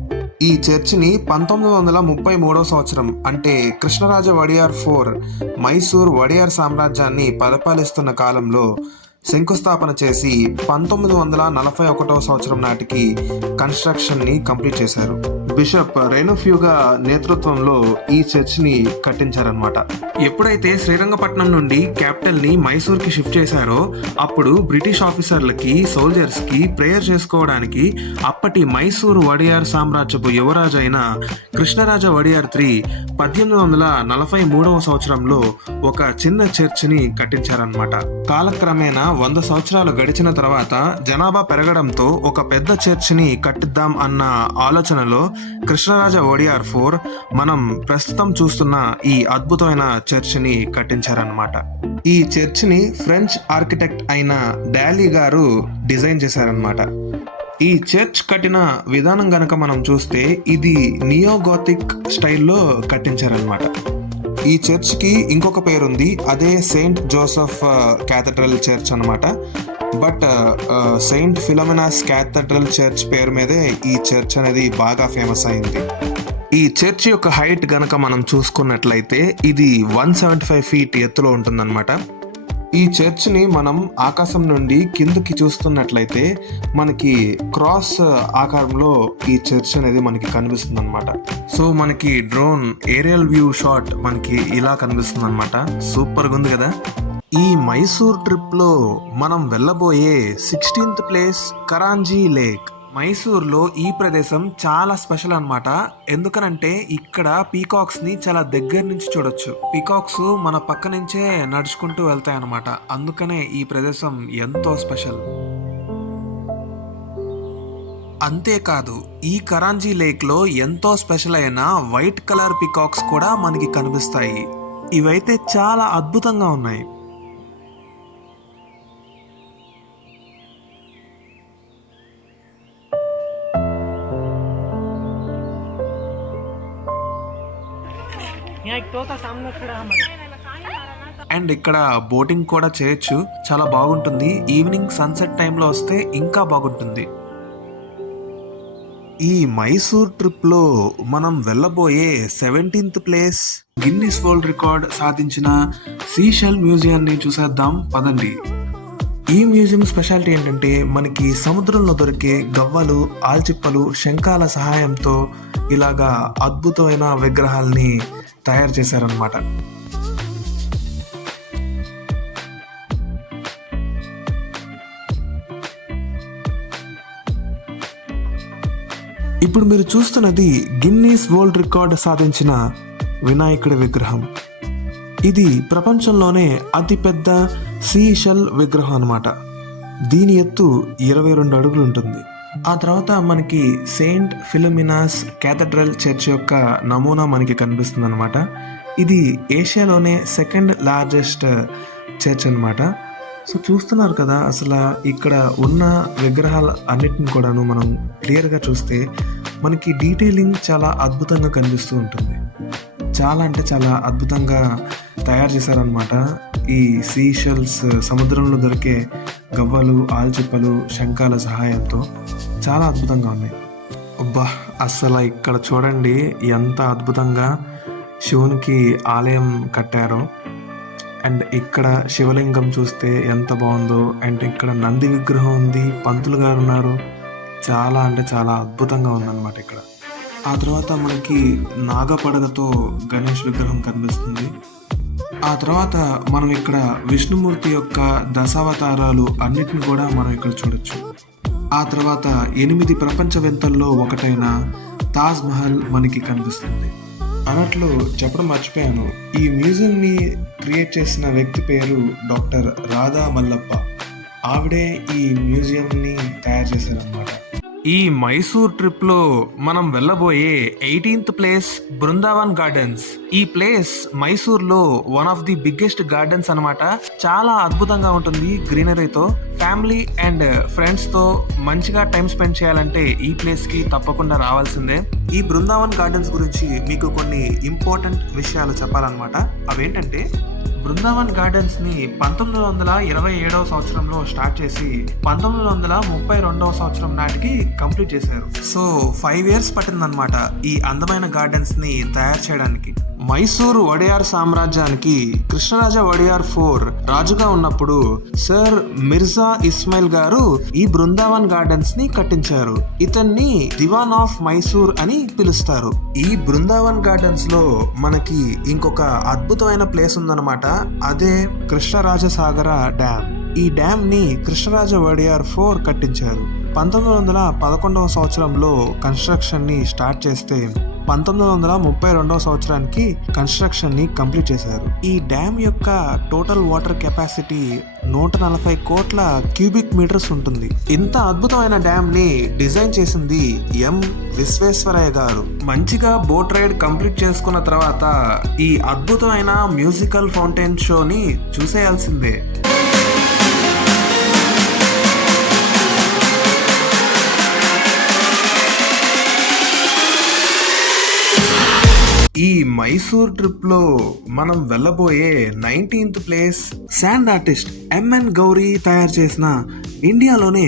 ఈ చర్చిని 1933 సంవత్సరం అంటే కృష్ణరాజ వడియార్ IV మైసూర్ వడియార్ సామ్రాజ్యాన్ని పరిపాలిస్తున్న కాలంలో శంకుస్థాపన చేసి 1941 సంవత్సరం నాటికి కన్స్ట్రక్షన్ ని కంప్లీట్ చేశారు. బిషప్ రెనోఫ్యూగా నేతృత్వంలో ఈ చర్చ్ ని కట్టించారనమాట. ఎప్పుడైతే శ్రీరంగపట్నం నుండి క్యాపిటల్ ని మైసూర్ కి షిఫ్ట్ చేశారో అప్పుడు బ్రిటిష్ ఆఫీసర్లకి, సోల్జర్స్ కి ప్రేయర్ చేసుకోవడానికి అప్పటి మైసూరు వడియార్ సామ్రాజ్యపు యువరాజు అయిన కృష్ణరాజ వడియార్ III 1843 సంవత్సరంలో ఒక చిన్న చర్చ్ ని కట్టించారనమాట. కాలక్రమేణా 100 సంవత్సరాలు గడిచిన తర్వాత జనాభా పెరగడంతో ఒక పెద్ద చర్చ్ ని కట్టిద్దాం అన్న ఆలోచనలో కృష్ణరాజ వడియార్ IV మనం ప్రస్తుతం చూస్తున్న ఈ అద్భుతమైన చర్చ్ ని కట్టించారనమాట. ఈ చర్చ్ ని ఫ్రెంచ్ ఆర్కిటెక్ట్ అయిన డాలీ గారు డిజైన్ చేశారనమాట. ఈ చర్చ్ కట్టిన విధానం గనక మనం చూస్తే ఇది నియోగోథిక్ స్టైల్లో కట్టించారనమాట. ఈ చర్చ్ కి ఇంకొక పేరుంది, అదే సెయింట్ జోసెఫ్ క్యాథడ్రల్ చర్చ్ అనమాట. But Saint Philomena's cathedral church పేరు మీదే ఈ చర్చ్ అనేది బాగా ఫేమస్ అయింది. ఈ చర్చ్ యొక్క హైట్ గనక మనం చూసుకున్నట్లయితే ఇది 175 ఫీట్ ఎత్తులో ఉంటుందన్నమాట. ఈ చర్చ్ ని మనం ఆకాశం నుండి కిందకి చూస్తున్నట్లయితే మనకి క్రాస్ ఆకారంలో ఈ చర్చ్ అనేది మనకి కనిపిస్తుంది అనమాట. సో మనకి డ్రోన్ ఏరియల్ వ్యూ షాట్ మనకి ఇలా కనిపిస్తుంది అనమాట. సూపర్గా ఉంది కదా. ఈ మైసూర్ ట్రిప్ లో మనం వెళ్ళబోయే 16th ప్లేస్ కరాంజీ లేక్. మైసూర్లో ఈ ప్రదేశం చాలా స్పెషల్ అన్నమాట. ఎందుకనంటే ఇక్కడ పీకాక్స్ ని చాలా దగ్గర నుంచి చూడొచ్చు. పీకాక్స్ మన పక్క నుంచే నడుచుకుంటూ వెళ్తాయి అన్నమాట. అందుకనే ఈ ప్రదేశం ఎంతో స్పెషల్. అంతేకాదు ఈ కరాంజీ లేక్ లో ఎంతో స్పెషల్ అయిన వైట్ కలర్ పీకాక్స్ కూడా మనకి కనిపిస్తాయి. ఇవైతే చాలా అద్భుతంగా ఉన్నాయి. అండ్ ఇక్కడ బోటింగ్ కూడా చేయొచ్చు, చాలా బాగుంటుంది. ఈవినింగ్ సన్సెట్ టైంలో వస్తే ఇంకా బాగుంటుంది. ఈ మైసూర్ ట్రిప్ లో మనం వెళ్ళబోయే 17th place Guinness world record సాధించిన సీషెల్ మ్యూజియం ని చూసేద్దాం పదండి. ఈ మ్యూజియం స్పెషాలిటీ ఏంటంటే మనకి సముద్రంలో దొరికే గవ్వలు, ఆల్చిప్పలు, శంఖాల సహాయంతో ఇలాగా అద్భుతమైన విగ్రహాల్ని తయారు చేశారనమాట. ఇప్పుడు మీరు చూస్తున్నది గిన్నీస్ వరల్డ్ రికార్డ్ సాధించిన వినాయకుడి విగ్రహం. ఇది ప్రపంచంలోనే అతిపెద్ద సీషెల్ విగ్రహం అన్నమాట. దీని ఎత్తు 22 అడుగులు ఉంటుంది. ఆ తర్వాత మనకి సెయింట్ ఫిలోమినాస్ క్యాథడ్రల్ చర్చ్ యొక్క నమూనా మనకి కనిపిస్తుంది అనమాట. ఇది ఏషియాలోనే 2nd లార్జెస్ట్ చర్చ్ అనమాట. సో చూస్తున్నారు కదా, అసలు ఇక్కడ ఉన్న విగ్రహాల అన్నిటిని కూడాను మనం క్లియర్గా చూస్తే మనకి డీటెయిలింగ్ చాలా అద్భుతంగా కనిపిస్తూ ఉంటుంది. చాలా అంటే చాలా అద్భుతంగా తయారు చేశారనమాట. ఈ సీషెల్స్ సముద్రంలో దొరికే గవ్వలు, ఆల్చిప్పలు, శంఖాల సహాయంతో చాలా అద్భుతంగా ఉన్నాయి. అబ్బా, అసలు ఇక్కడ చూడండి ఎంత అద్భుతంగా శివునికి ఆలయం కట్టారో. అండ్ ఇక్కడ శివలింగం చూస్తే ఎంత బాగుందో. అండ్ ఇక్కడ నంది విగ్రహం ఉంది, పంతులు గారు ఉన్నారు. చాలా అంటే చాలా అద్భుతంగా ఉందన్నమాట ఇక్కడ. ఆ తర్వాత మనకి నాగపడగతో గణేష్ విగ్రహం కనిపిస్తుంది. ఆ తర్వాత మనం ఇక్కడ విష్ణుమూర్తి యొక్క దశావతారాలు అన్నిటిని కూడా మనం ఇక్కడ చూడొచ్చు. ఆ తర్వాత 8 ప్రపంచ వింతల్లో ఒకటైన తాజ్ మహల్ మనకి కనిపిస్తుంది. అన్నట్లు చెప్పడం మర్చిపోయాను, ఈ మ్యూజియంని క్రియేట్ చేసిన వ్యక్తి పేరు డాక్టర్ రాధా మల్లప్ప. ఆవిడే ఈ మ్యూజియంని తయారు చేశారనమాట. ఈ మైసూర్ ట్రిప్ లో మనం వెళ్ళబోయే 18th ప్లేస్ బృందావన్ గార్డెన్స్. ఈ ప్లేస్ మైసూర్ లో one of the biggest gardens అన్నమాట. చాలా అద్భుతంగా ఉంటుంది గ్రీనరీతో. ఫ్యామిలీ అండ్ ఫ్రెండ్స్ తో మంచిగా టైం స్పెండ్ చేయాలంటే ఈ ప్లేస్ కి తప్పకుండా రావాల్సిందే. ఈ బృందావన్ గార్డెన్స్ గురించి మీకు కొన్ని ఇంపార్టెంట్ విషయాలు చెప్పాలన్నమాట. అవేంటంటే, బృందావన్ గార్డెన్స్ ని 1927 సంవత్సరంలో స్టార్ట్ చేసి 1932 సంవత్సరం నాటికి కంప్లీట్ చేశారు. సో 5 years పట్టిందనమాట ఈ అందమైన గార్డెన్స్ ని తయారు చేయడానికి. మైసూరు వడియార్ సామ్రాజ్యానికి కృష్ణరాజ వడియార్ 4 రాజుగా ఉన్నప్పుడు సర్ మిర్జా ఇస్మాయిల్ గారు ఈ బృందావన్ గార్డెన్స్ ని కట్టించారు. ఇతన్ని దివాన్ ఆఫ్ మైసూర్ అని పిలుస్తారు. ఈ బృందావన్ గార్డెన్స్ లో మనకి ఇంకొక అద్భుతమైన ప్లేస్ ఉందన్నమాట. అదే కృష్ణరాజసాగర డ్యామ్. ఈ డ్యామ్ ని కృష్ణరాజ వడియార్ 4 కట్టించారు. 1911వ సంవత్సరంలో కన్స్ట్రక్షన్ ని స్టార్ట్ చేస్తే 1932వ సంవత్సరానికి కన్స్ట్రక్షన్ ని కంప్లీట్ చేశారు. ఈ డ్యామ్ యొక్క టోటల్ వాటర్ కెపాసిటీ 140 కోట్ల క్యూబిక్ మీటర్స్ ఉంటుంది. ఇంత అద్భుతమైన డ్యామ్ ని డిజైన్ చేసింది ఎం విశ్వేశ్వరయ్య గారు. మంచిగా బోట్ రైడ్ కంప్లీట్ చేసుకున్న తర్వాత ఈ అద్భుతమైన మ్యూజికల్ ఫౌంటైన్ షోని చూసేయాల్సిందే. ఈ మైసూర్ ట్రిప్ లో మనం వెళ్ళబోయే 19th place sand artist M N Gowri తయారు చేసిన ఇండియాలోనే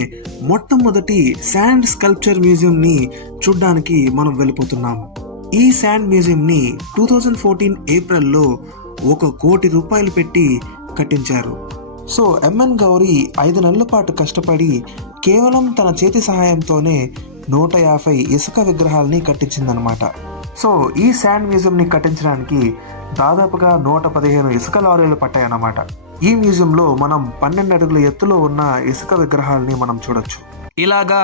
మొట్టమొదటి శాండ్ స్కల్ప్చర్ మ్యూజియం ని చూడ్డానికి మనం వెళ్ళిపోతున్నాం. ఈ శాండ్ మ్యూజియం ని 2014 ఏప్రిల్లో 1 కోటి రూపాయలు పెట్టి కట్టించారు. సో ఎంఎన్ గౌరీ 5 నెలల పాటు కష్టపడి కేవలం తన చేతి సహాయంతోనే 150 ఇసుక విగ్రహాలని కట్టించిందనమాట. సో ఈ శాండ్ మ్యూజియం ని కట్టించడానికి దాదాపుగా 115 ఇసుక లారీలు పట్టాయన్నమాట. ఈ మ్యూజియంలో మనం 12 అడుగుల ఎత్తులో ఉన్న ఇసుక విగ్రహాలని మనం చూడొచ్చు. ఇలాగా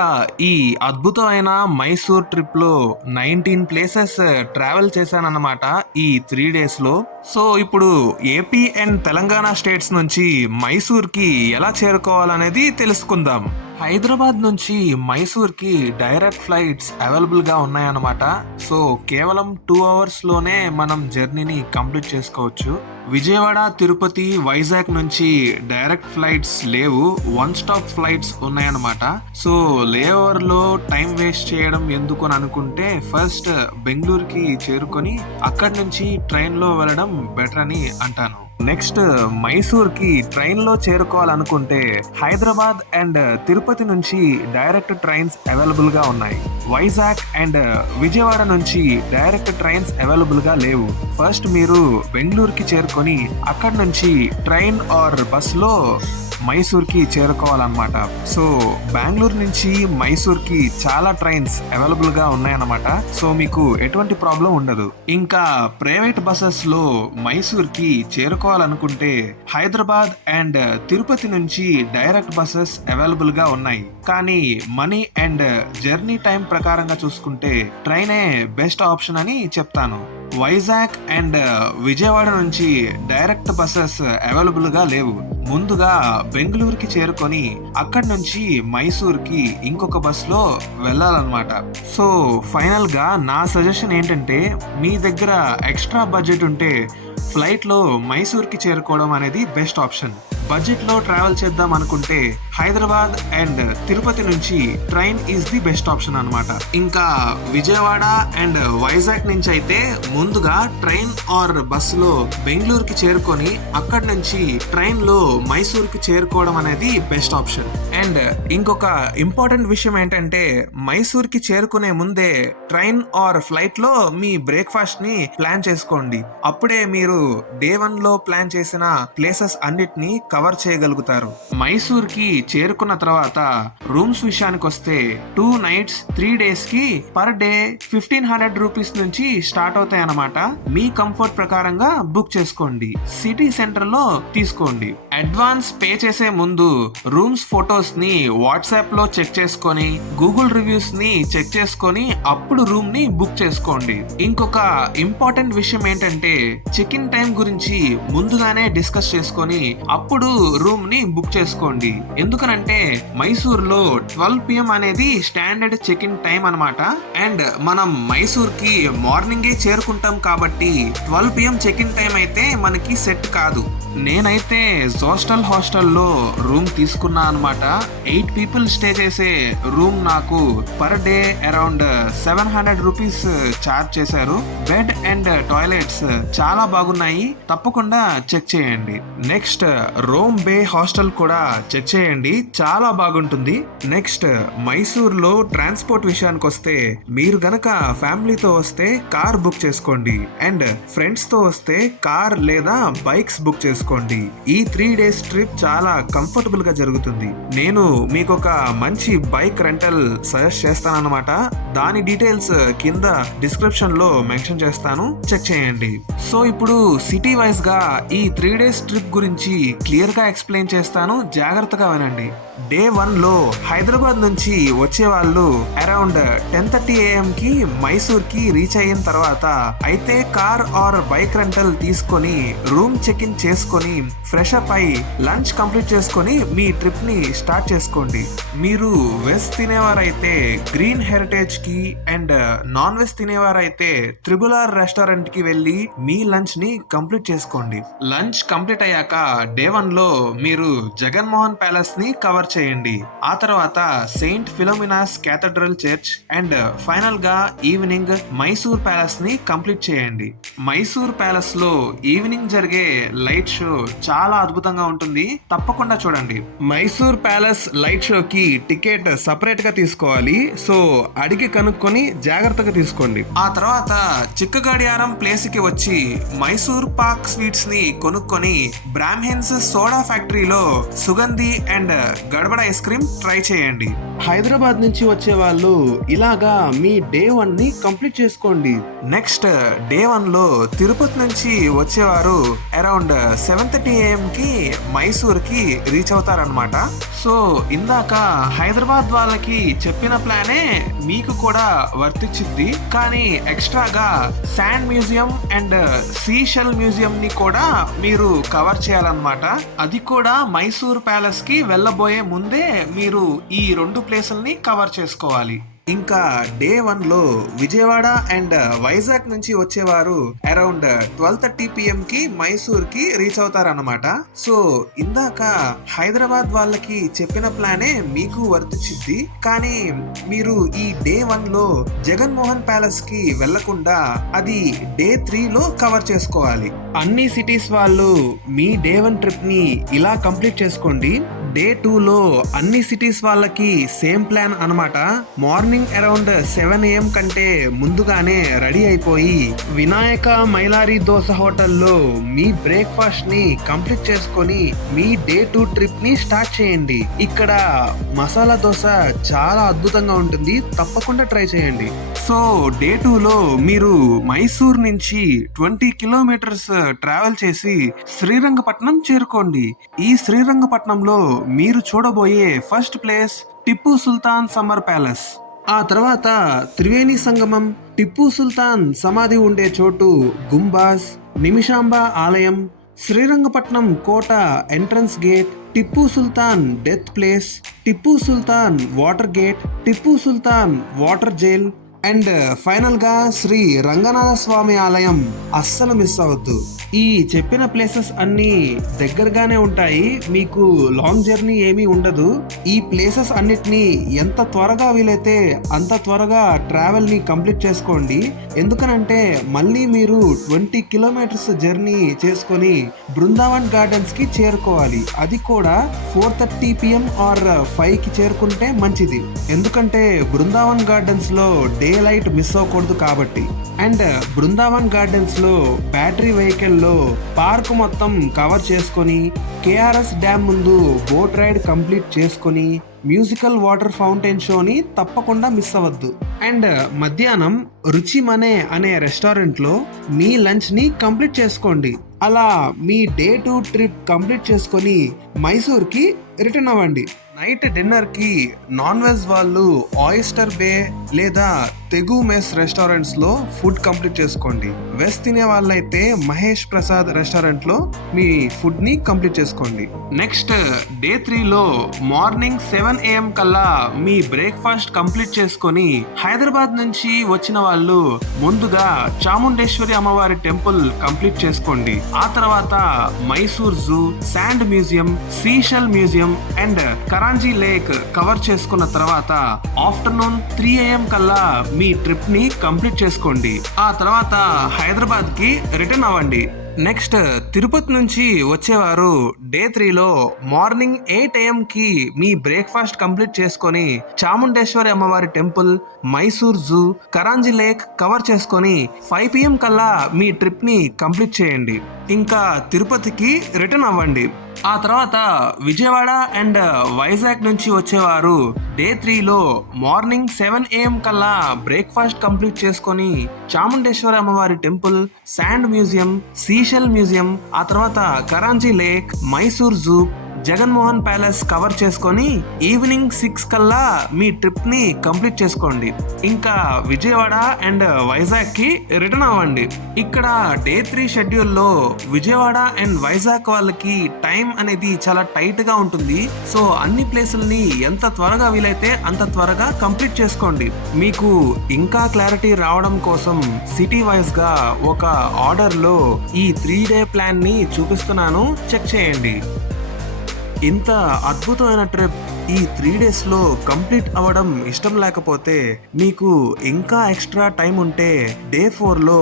ఈ అద్భుతమైన మైసూర్ ట్రిప్ లో 19 ప్లేసెస్ ట్రావెల్ చేశానన్నమాట ఈ 3 days లో. సో ఇప్పుడు ఏపీ అండ్ తెలంగాణ స్టేట్స్ నుంచి మైసూర్ కి ఎలా చేరుకోవాలనేది తెలుసుకుందాం. హైదరాబాద్ నుంచి మైసూర్ కి డైరెక్ట్ ఫ్లైట్స్ అవైలబుల్ గా ఉన్నాయన్నమాట. సో కేవలం 2 hours లోనే మనం జర్నీని కంప్లీట్ చేసుకోవచ్చు. విజయవాడ, తిరుపతి, వైజాగ్ నుంచి డైరెక్ట్ ఫ్లైట్స్ లేవు, 1 stop ఫ్లైట్స్ ఉన్నాయన్నమాట. సో లేఓవర్ లో టైం వేస్ట్ చేయడం ఎందుకు అని అనుకుంటే ఫస్ట్ బెంగళూరుకి చేరుకొని అక్కడి నుంచి ట్రైన్ లో వెళ్ళడం బెటర్ అని అంటాను. నెక్స్ట్ మైసూర్ కి ట్రైన్ లో చేరుకోవాలనుకుంటే హైదరాబాద్ అండ్ తిరుపతి నుంచి డైరెక్ట్ ట్రైన్స్ అవైలబుల్ గా ఉన్నాయి. వైజాగ్ అండ్ విజయవాడ నుంచి డైరెక్ట్ ట్రైన్స్ అవైలబుల్ గా లేవు. ఫస్ట్ మీరు బెంగళూరుకి చేరుకొని అక్కడి నుంచి ట్రైన్ ఆర్ బస్ లో మైసూర్ కి చేరుకోవాలన్నమాట. సో బెంగళూరు నుంచి మైసూర్ కి చాలా ట్రైన్స్ అవైలబుల్ గా ఉన్నాయన్నమాట. సో మీకు ఎటువంటి ప్రాబ్లం ఉండదు. ఇంకా ప్రైవేట్ బస్సెస్ లో మైసూర్ కి చేరుకోవాలనుకుంటే హైదరాబాద్ అండ్ తిరుపతి నుంచి డైరెక్ట్ బస్సెస్ అవైలబుల్ గా ఉన్నాయి. కానీ మనీ అండ్ జర్నీ టైం ప్రకారంగా చూసుకుంటే ట్రైనే బెస్ట్ ఆప్షన్ అని చెప్తాను. వైజాగ్ అండ్ విజయవాడ నుంచి డైరెక్ట్ బస్సెస్ అవైలబుల్ గా లేవు. ముందుగా బెంగళూరుకి చేరుకొని అక్కడి నుంచి మైసూర్ కి ఇంకొక బస్ లో వెళ్ళాలన్నమాట. సో ఫైనల్ గా నా సజెషన్ ఏంటంటే మీ దగ్గర ఎక్స్ట్రా బడ్జెట్ ఉంటే ఫ్లైట్ లో మైసూర్ కి చేరుకోవడం అనేది బెస్ట్ ఆప్షన్. బడ్జెట్ లో ట్రావెల్ చేద్దాం అనుకుంటే హైదరాబాద్ అండ్ తిరుపతి నుంచి train is the best option అన్నమాట. ఇంకా విజయవాడ అండ్ వైజాగ్ నుంచి అయితే ముందుగా ట్రైన్ ఆర్ బస్ లో బెంగళూరుకి చేరుకొని అక్కడి నుంచి ట్రైన్ లో మైసూర్ కి చేరుకోవడం అనేది బెస్ట్ ఆప్షన్. అండ్ ఇంకొక ఇంపార్టెంట్ విషయం ఏంటంటే మైసూర్ కి చేరుకునే ముందే ట్రైన్ ఆర్ ఫ్లైట్ లో మీ బ్రేక్ఫాస్ట్ ని ప్లాన్ చేసుకోండి. అప్పుడే మీరు డే 1 లో ప్లాన్ చేసిన ప్లేసెస్ అన్నిటిని కవర్ చేయగలుగుతారు. మైసూర్ కి చేరుకున్న తర్వాత రూమ్స్ విషయానికి వస్తే 2 nights 3 days కి పర్ డే 1500 రూపీస్ నుంచి స్టార్ట్ అవుతాయి అన్నమాట. మీ కంఫర్ట్ ప్రకారంగా బుక్ చేసుకోండి. సిటీ సెంటర్ లో తీసుకోండి. అడ్వాన్స్ పే చేసే ముందు రూమ్స్ ఫొటోస్ ని వాట్సాప్ లో చెక్ చేసుకొని గూగుల్ రివ్యూస్ ని చెక్ చేసుకొని అప్పుడు రూమ్ ని బుక్ చేసుకోండి. ఇంకొక ఇంపార్టెంట్ విషయం ఏంటంటే చెక్ ఇన్ టైం గురించి ముందుగానే డిస్కస్ చేసుకొని అప్పుడు రూమ్ ని బుక్ చేసుకోండి. ఎందుకనంటే మైసూర్ లో 12 PM అనేది స్టాండర్డ్ చెక్ ఇన్ టైం అన్నమాట. అండ్ మనం మైసూర్ కి మార్నింగే చేరుకుంటాం కాబట్టి 12 PM చెక్ ఇన్ టైం అయితే మనకి సెట్ కాదు. నేనైతే సోస్టల్ హాస్టల్లో రూమ్ తీసుకున్నా అనమాట. 8 పీపుల్ స్టే చేసే రూమ్ నాకు per day around 700 rupees charge చేశారు. బెడ్ అండ్ టాయిలెట్స్ చాలా బాగున్నాయి, తప్పకుండా చెక్ చేయండి. నెక్స్ట్ రోమ్ బే హాస్టల్ కూడా చెక్ చేయండి, చాలా బాగుంటుంది. నెక్స్ట్ మైసూర్ లో ట్రాన్స్పోర్ట్ విషయానికి వస్తే, మీరు గనక ఫ్యామిలీతో వస్తే కార్ బుక్ చేసుకోండి అండ్ ఫ్రెండ్స్ తో వస్తే కార్ లేదా బైక్స్ బుక్ చేసుకోండి. ఈ 3 days ట్రిప్ చాలా కంఫర్టబుల్ గా జరుగుతుంది. నేను మీకు ఒక మంచి బైక్ రెంటల్ సజెస్ట్ చేస్తానన్నమాట. దాని డీటెయిల్స్ కింద డిస్క్రిప్షన్ లో మెన్షన్ చేస్తాను, చెక్ చేయండి. సో ఇప్పుడు సిటీ వైజ్ గా ఈ 3 days ట్రిప్ గురించి క్లియర్ గా ఎక్స్ప్లెయిన్ చేస్తాను, జాగ్రత్తగా వినండి. డే 1 లో హైదరాబాద్ నుంచి వచ్చే వాళ్ళు అరౌండ్ 10:30 AM కి మైసూర్ కి రీచ్ అయిన తర్వాత అయితే కార్ ఆర్ బైక్ రెంటల్ తీసుకొని రూమ్ చెక్ ఇన్ చేసుకొని ఫ్రెష్ అప్ అయి లంచ్ కంప్లీట్ చేసుకొని మీ ట్రిప్ ని స్టార్ట్ చేసుకోండి. మీరు వెజ్ తినేవారైతే గ్రీన్ హెరిటేజ్ కి అండ్ నాన్ వెజ్ తినేవారైతే త్రిబుల్-ఆర్ రెస్టారెంట్ కి వెళ్ళి మీ లంచ్ ని కంప్లీట్ చేసుకోండి. లంచ్ కంప్లీట్ అయ్యాక డే 1 లో మీరు జగన్మోహన్ ప్యాలెస్ ని కవర్ చేయండి. ఆ తర్వాత Saint Philomena's cathedral church and final గా ఈవినింగ్ మైసూర్ ప్యాలెస్ ని కంప్లీట్ చేయండి. మైసూర్ ప్యాలెస్ లో ఈవినింగ్ జరిగే లైట్ షో చాలా అద్భుతంగా ఉంటుంది, తప్పకుండా చూడండి. మైసూర్ ప్యాలెస్ లైట్ షో కి టికెట్ సపరేట్ గా తీసుకోవాలి, సో అడిగి కనుక్కొని జాగ్రత్తగా తీసుకోండి. ఆ తర్వాత చిక్క గడియారం ప్లేస్ కి వచ్చి మైసూర్ పాక్ స్వీట్స్ ని కొనుక్కొని బ్రాహ్మిన్స్ సోడా ఫ్యాక్టరీలో సుగంధి అండ్ గడబడ ఐస్ క్రీమ్ ట్రై చేయండి. హైదరాబాద్ నుంచి వచ్చే వాళ్ళు ఇలాగా మీ డే 1 ని కంప్లీట్ చేసుకోండి. నెక్స్ట్ డే 1 లో తిరుపతి నుంచి వచ్చేవారు అరౌండ్ 7:30 AM కి మైసూర్ కి రీచ్ అవుతారనమాట. సో ఇందాక హైదరాబాద్ వాళ్ళకి చెప్పిన ప్లానే మీకు కూడా వర్తించింది, కానీ ఎక్స్ట్రాగా sand museum and Seychelles museum ని కూడా మీరు కవర్ చేయాలన్నమాట. అది కూడా మైసూర్ ప్యాలెస్ కి వెళ్ళబోయే ముందే మీరు ఈ 2 ప్లేసుల్ని కవర్ చేసుకోవాలి. ఇంకా డే 1 లో విజయవాడ అండ్ వైజాగ్ నుంచి వచ్చేవారు అరౌండ్ 12:30 PM కి మైసూర్ కి రీచ్ అవుతారన్నమాట. సో ఇందాక హైదరాబాద్ వాళ్ళకి చెప్పిన ప్లానే మీకు వర్తించింది, కానీ మీరు ఈ డే 1 లో జగన్మోహన్ ప్యాలెస్ కి వెళ్లకుండా అది డే 3 లో కవర్ చేసుకోవాలి. అన్ని సిటీస్ వాళ్ళు మీ డే 1 ట్రిప్ ని ఇలా కంప్లీట్ చేసుకోండి. డే 2 లో అన్ని సిటీస్ వాళ్ళకి సేమ్ ప్లాన్ అన్నమాట. మార్నింగ్ అరౌండ్ 7 AM కంటే ముందుగానే రెడీ అయిపోయి వినాయక మైలారి దోస హోటల్లో మీ బ్రేక్ఫాస్ట్ ని కంప్లీట్ చేసుకొని మీ డే 2 ట్రిప్ ని స్టార్ట్ చేయండి. ఇక్కడ మసాలా దోస చాలా అద్భుతంగా ఉంటుంది, తప్పకుండా ట్రై చేయండి. సో డే 2 లో మీరు మైసూర్ నుంచి 20 కిలోమీటర్స్ ట్రావెల్ చేసి శ్రీరంగపట్నం చేరుకోండి. ఈ శ్రీరంగపట్నంలో మీరు చూడబోయే ఫస్ట్ ప్లేస్ టిప్పు సుల్తాన్ సమ్మర్ ప్యాలెస్. ఆ తర్వాత త్రివేణి సంగమం, టిప్పు సుల్తాన్ సమాధి ఉండే చోటు గుంబాస్, నిమిషాంబ ఆలయం, శ్రీరంగపట్నం కోట entrance gate, Tipu Sultan death place, Tipu Sultan water gate, Tipu Sultan water jail and final గా శ్రీ రంగనాథ స్వామి ఆలయం. అస్సలు మిస్ అవ్వద్దు. ఈ చెప్పిన ప్లేసెస్ అన్ని దగ్గరగానే ఉంటాయి, మీకు లాంగ్ జర్నీ ఏమీ ఉండదు. ఈ ప్లేసెస్ అన్నిటినీ ఎంత త్వరగా వీలైతే అంత త్వరగా ట్రావెల్ ని కంప్లీట్ చేసుకోండి. ఎందుకనంటే మళ్ళీ మీరు 20 కిలోమీటర్స్ జర్నీ చేసుకొని బృందావన్ గార్డెన్స్ కి చేరుకోవాలి. అది కూడా 4:30 PM ఆర్ 5 కి చేరుకుంటే మంచిది, ఎందుకంటే బృందావన్ గార్డెన్స్ లో డే లైట్ మిస్ అవ్వకూడదు కాబట్టి. అండ్ బృందావన్ గార్డెన్స్ లో బ్యాటరీ వెహికల్ లో పార్క్ మొత్తం కవర్ చేసుకొని KRS డ్యామ్ ముందు బోట్ రైడ్ కంప్లీట్ చేసుకొని మ్యూజికల్ వాటర్ ఫౌంటైన్ షోని తప్పకుండా మిస్ అవ్వద్దు. అండ్ మధ్యాహ్నం రుచి మనే అనే రెస్టారెంట్ లో మీ లంచ్ ని కంప్లీట్ చేసుకోండి. అలా మీ డే 2 ట్రిప్ కంప్లీట్ చేసుకొని మైసూర్ కి రిటర్న్ అవ్వండి. నైట్ డిన్నర్ కి నాన్ వెజ్ వాళ్ళు ఆయిస్టర్ బే లేదా తెగు మెస్ రెస్టారెంట్స్ లో ఫుడ్ కంప్లీట్ చేసుకోండి. వెజ్ తినే వాళ్ళైతే మహేష్ ప్రసాద్ రెస్టారెంట్ లో మీ ఫుడ్ ని కంప్లీట్ చేసుకోండి. నెక్స్ట్ డే 3 లో మార్నింగ్ 7 AM కల్లా మీ బ్రేక్ఫాస్ట్ కంప్లీట్ చేసుకొని హైదరాబాద్ నుంచి వచ్చిన వాళ్ళు ముందుగా చాముండేశ్వరి అమ్మవారి టెంపుల్ కంప్లీట్ చేసుకోండి. ఆ తర్వాత Mysore zoo, sand museum, seashell museum and Karanji lake cover చేసుకున్న తర్వాత ఆఫ్టర్నూన్ 3 AM కల్లా మీ ట్రిప్ ని కంప్లీట్ చేసుకోండి. ఆ తర్వాత హైదరాబాద్ కి రిటర్న్ అవ్వండి. నెక్స్ట్ తిరుపతి నుంచి వచ్చేవారు డే 3 లో మార్నింగ్ 8 AM కి మీ బ్రేక్ఫాస్ట్ కంప్లీట్ చేసుకొని చాముండేశ్వరి అమ్మవారి temple, Mysore zoo, Karanji lake cover చేసుకొని 5 PM కల్లా మీ ట్రిప్ ని కంప్లీట్ చేయండి. ఇంకా తిరుపతికి రిటర్న్ అవ్వండి. ఆ తర్వాత విజయవాడ అండ్ వైజాగ్ నుంచి వచ్చేవారు డే 3 లో మార్నింగ్ 7 AM కల్లా బ్రేక్ఫాస్ట్ కంప్లీట్ చేసుకొని చాముండేశ్వరి అమ్మవారి temple, sand museum, seashell museum, ఆ తర్వాత Karanji lake, Mysore zoo, Jaganmohan palace cover చేసుకొని ఈవినింగ్ 6 కల్లా మీ ట్రిప్ ని కంప్లీట్ చేసుకోండి. ఇంకా విజయవాడ అండ్ వైజాగ్ కి రిటర్న్ అవ్వండి. ఇక్కడ డే 3 షెడ్యూల్లో విజయవాడ అండ్ వైజాగ్ వాళ్ళకి టైం అనేది చాలా టైట్ గా ఉంటుంది. సో అన్ని ప్లేసుల్ని ఎంత త్వరగా వీలైతే అంత త్వరగా కంప్లీట్ చేసుకోండి. మీకు ఇంకా క్లారిటీ రావడం కోసం సిటీ వైజ్ గా ఒక ఆర్డర్ లో ఈ 3 డే ప్లాన్ ని చూపిస్తున్నాను, చెక్ చేయండి. ఇంత అద్భుతమైన ట్రిప్ ఈ 3 days లో కంప్లీట్ అవ్వడం ఇష్టం లేకపోతే మీకు ఇంకా ఎక్స్ట్రా టైం ఉంటే డే 4 లో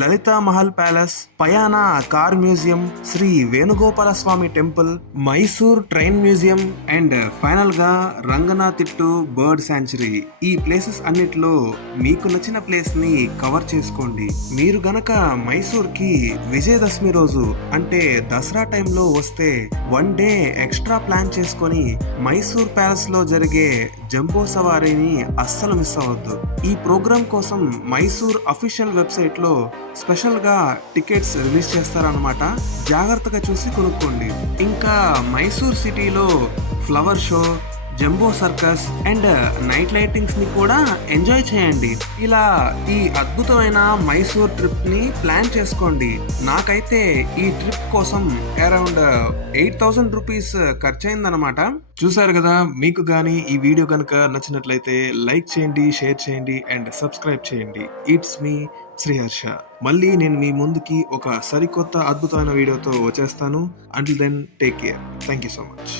Lalitha Mahal palace, Payana car museum, Shri Venugopala Swamy temple, Mysore train museum and final గా రంగనాతిట్టు బర్డ్ శాంచురీ, ఈ ప్లేసెస్ అన్నిట్లో మీకు నచ్చిన ప్లేస్ ని కవర్ చేసుకోండి. మీరు గనక మైసూర్ కి విజయదశమి రోజు అంటే దసరా టైంలో వస్తే 1 డే ఎక్స్ట్రా ప్లాన్ చేసుకొని మైసూర్ ప్యాలెస్ లో జరిగే జంబో సవారీని అస్సలు మిస్ అవ్వద్దు. ఈ ప్రోగ్రామ్ కోసం మైసూర్ అఫీషియల్ వెబ్సైట్ లో స్పెషల్ గా టికెట్స్ రిలీజ్ చేస్తారన్నమాట. జాగ్రత్తగా చూసి కొనుక్కోండి. ఇంకా మైసూర్ సిటీలో flower show, jumbo circus and night lightings ని కూడా ఎంజాయ్ చేయండి. ఇలా ఈ అద్భుతమైన మైసూర్ ట్రిప్ ని ప్లాన్ చేసుకోండి. నాకైతే ఈ ట్రిప్ కోసం అరౌండ్ 8,000 రూపీస్ ఖర్చు అయిందనమాట. చూసారు కదా, మీకు గానీ ఈ వీడియో కనుక నచ్చినట్లయితే లైక్ చేయండి, షేర్ చేయండి అండ్ సబ్స్క్రైబ్ చేయండి. It's me Sriharsha. మళ్ళీ నేను మీ ముందుకి ఒక సరికొత్త అద్భుతమైన వీడియోతో వచ్చేస్తాను. Until then take care. Thank you so much.